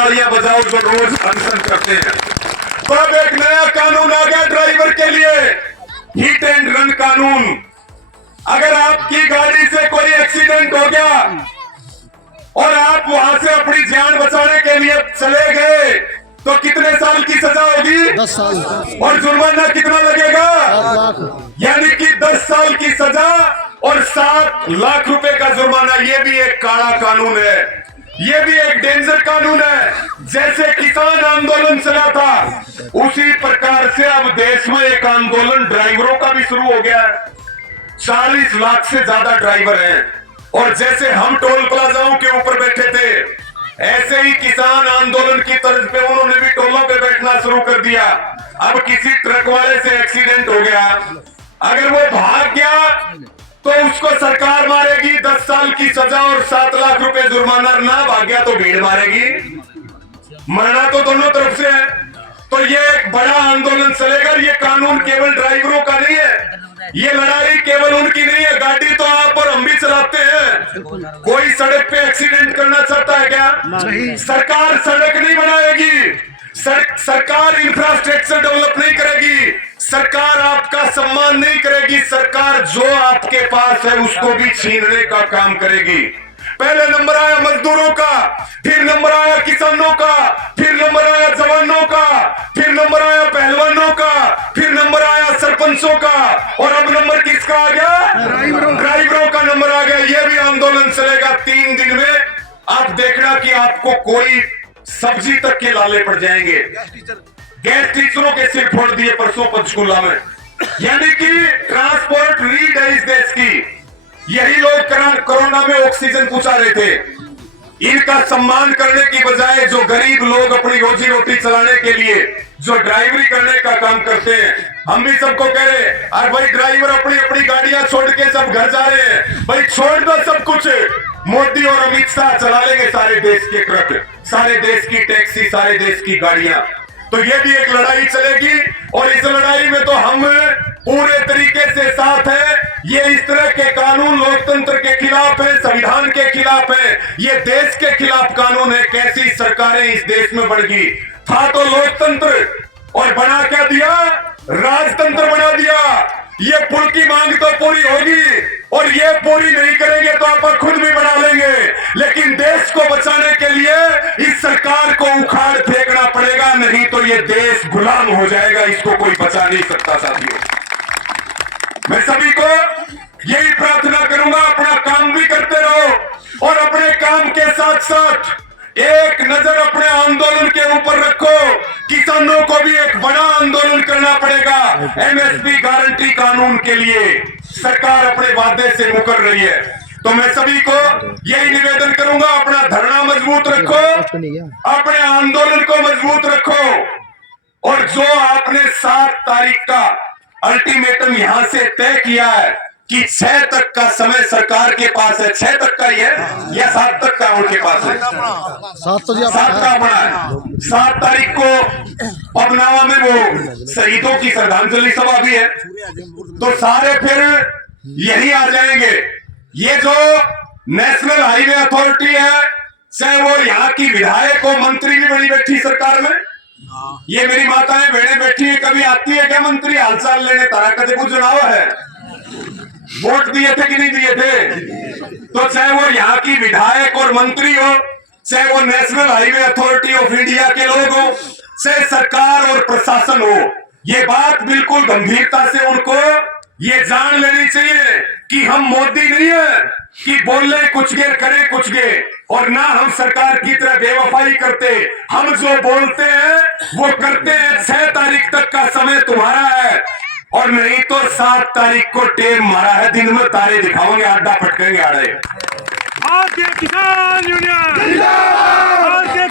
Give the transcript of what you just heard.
तालियां बजाओ जो रोज अनशन करते हैं। तो अब एक नया कानून आ गया ड्राइवर के लिए, हिट एंड रन कानून। अगर आपकी गाड़ी से कोई एक्सीडेंट हो गया और आप वहां से अपनी जान बचाने के लिए चले गए तो कितने साल की सजा होगी? 10 साल। और जुर्माना कितना लगेगा? 7 लाख। यानी कि 10 साल की सजा और 7 लाख रुपए का जुर्माना। ये भी एक काला कानून है, ये भी एक डेंजर कानून है। जैसे किसान आंदोलन चला था उसी प्रकार से अब देश में एक आंदोलन ड्राइवरों का भी शुरू हो गया है। 40 लाख से ज्यादा ड्राइवर हैं और जैसे हम टोल प्लाजाओं के ऊपर बैठे थे ऐसे ही किसान आंदोलन की तर्ज पे उन्होंने भी टोलों पे बैठना शुरू कर दिया। अब किसी ट्रक वाले से एक्सीडेंट हो गया, अगर वो भाग गया तो उसको सरकार मारेगी, 10 साल की सजा और 7 लाख रुपए जुर्माना। ना भाग गया तो भीड़ मारेगी। मरना तो दोनों तरफ से है। तो ये एक बड़ा आंदोलन चलेगा। ये कानून केवल ड्राइवरों का नहीं है, ये लड़ाई केवल उनकी नहीं है। गाड़ी तो आप और हम भी चलाते हैं। कोई सड़क पे एक्सीडेंट करना चाहता है क्या? सरकार सड़क नहीं बनाएगी, सरकार इंफ्रास्ट्रक्चर डेवलप नहीं करेगी, सरकार आपका सम्मान नहीं करेगी। सरकार जो आपके पास है उसको भी छीनने का काम करेगी। पहले नंबर आया मजदूरों का, फिर नंबर आया किसानों का, फिर नंबर आया जवानों का, फिर नंबर आया पहलवानों का, फिर नंबर आया सरपंचों का और अब नंबर किसका आ गया? ड्राइवरों का नंबर आ गया। ये भी आंदोलन चलेगा 3 दिन में। आप देखना कि आपको कोई सब्जी तक के लाले पड़ जाएंगे। गैस टीचरों के सिर फोड़ दिए परसों पंचकूला में। यानी कि ट्रांसपोर्ट रीड है इस देश की। यही लोग कोरोना में ऑक्सीजन पहुंचा रहे थे। इनका सम्मान करने की बजाय जो गरीब लोग अपनी रोजी रोटी चलाने के लिए जो ड्राइवरी करने का काम करते हैं, हम भी सबको कह रहे हैं अरे भाई ड्राइवर अपनी अपनी गाड़ियां छोड़ के सब घर जा रहे हैं। भाई छोड़ दो सब कुछ, मोदी और अमित शाह चला लेंगे सारे देश के ट्रक, सारे देश की टैक्सी, सारे देश की गाड़ियां। तो ये भी एक लड़ाई चलेगी और इस लड़ाई में तो हम पूरे तरीके से साथ है। ये इस तरह के कानून लोकतंत्र के खिलाफ है, संविधान के खिलाफ है, ये देश के खिलाफ कानून है। कैसी सरकारें इस देश में बढ़ गई। था तो लोकतंत्र और बना क्या दिया? राजतंत्र बना दिया। ये पुल की मांग तो पूरी होगी और ये पूरी नहीं करेंगे तो आप खुद भी बना लेंगे। लेकिन देश को बचाने के लिए इस सरकार को उखाड़ फेंकना पड़ेगा, नहीं तो ये देश गुलाम हो जाएगा। इसको कोई बचा नहीं सकता। साथियों, मैं सभी को यही प्रार्थना करूंगा, अपना काम भी करते रहो और अपने काम के साथ साथ एक नजर अपने आंदोलन के ऊपर रखो। किसानों को भी एक बड़ा आंदोलन करना पड़ेगा। एमएसपी गारंटी कानून के लिए सरकार अपने वादे से मुकर रही है। तो मैं सभी को यही निवेदन करूंगा, अपना धरना मजबूत रखो, अपने आंदोलन को मजबूत रखो और जो आपने 7 तारीख का अल्टीमेटम यहां से तय किया है कि 6 तक का समय सरकार के पास है। 6 तक का ही है या 7 तक का उनके पास है? 7 का बड़ा है। 7 तारीख को पबनावा में वो शहीदों की श्रद्धांजलि सभा भी है। तो सारे फिर यही आ जाएंगे। ये जो नेशनल हाईवे अथॉरिटी है, चाहे वो यहाँ की विधायक हो, मंत्री भी बड़ी बैठी सरकार में। ये मेरी माताएं बहनें बैठी है, कभी आती है क्या मंत्री हालचाल लेने? तारा कदे कुछ चुनाव है, वोट दिए थे कि नहीं दिए थे? तो चाहे वो यहाँ की विधायक और मंत्री हो, चाहे वो national highway authority of India के लोग हो, चाहे सरकार और प्रशासन हो, ये बात बिल्कुल गंभीरता से उनको ये जान लेनी चाहिए कि हम मोदी नहीं है कि बोले कुछ गे करे कुछ गे, और ना हम सरकार की तरह बेवफाई करते। हम जो बोलते हैं वो करते हैं। 6 तारीख तक का समय तुम्हारा है और नहीं तो 7 तारीख को टेम मारा है। दिन में तारे दिखाओगे, अड्डा फटकेंगे आड़े। भारतीय किसान यूनियन